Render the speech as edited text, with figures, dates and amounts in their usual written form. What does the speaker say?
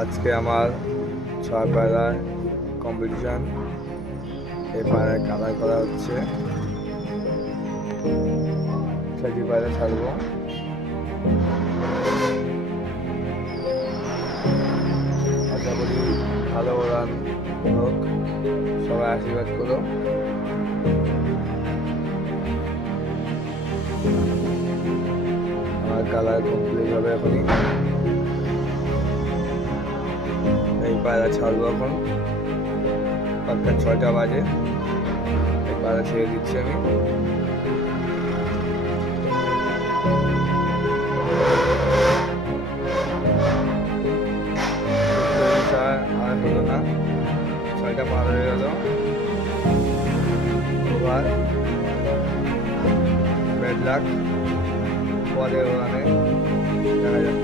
আজকে আমার 6 পায়রার কম্পিটিশন। এই পায়রায় কালার করা হচ্ছে। 6টি পায়রা ছাড়বো। আশা করি ভালো রান হোক, সবাই আশীর্বাদ করো। আমার কালার কমপ্লিট হবে এখনই। এই পায়রা ছাড়বো এখন, অর্থাৎ 6টা বাজে। এই পায়রা ছেড়ে দিচ্ছি আমি। আর হলো না, 6টা পার হয়ে গেল। Over, bad luck. পরের রানে দেখা যাচ্ছে।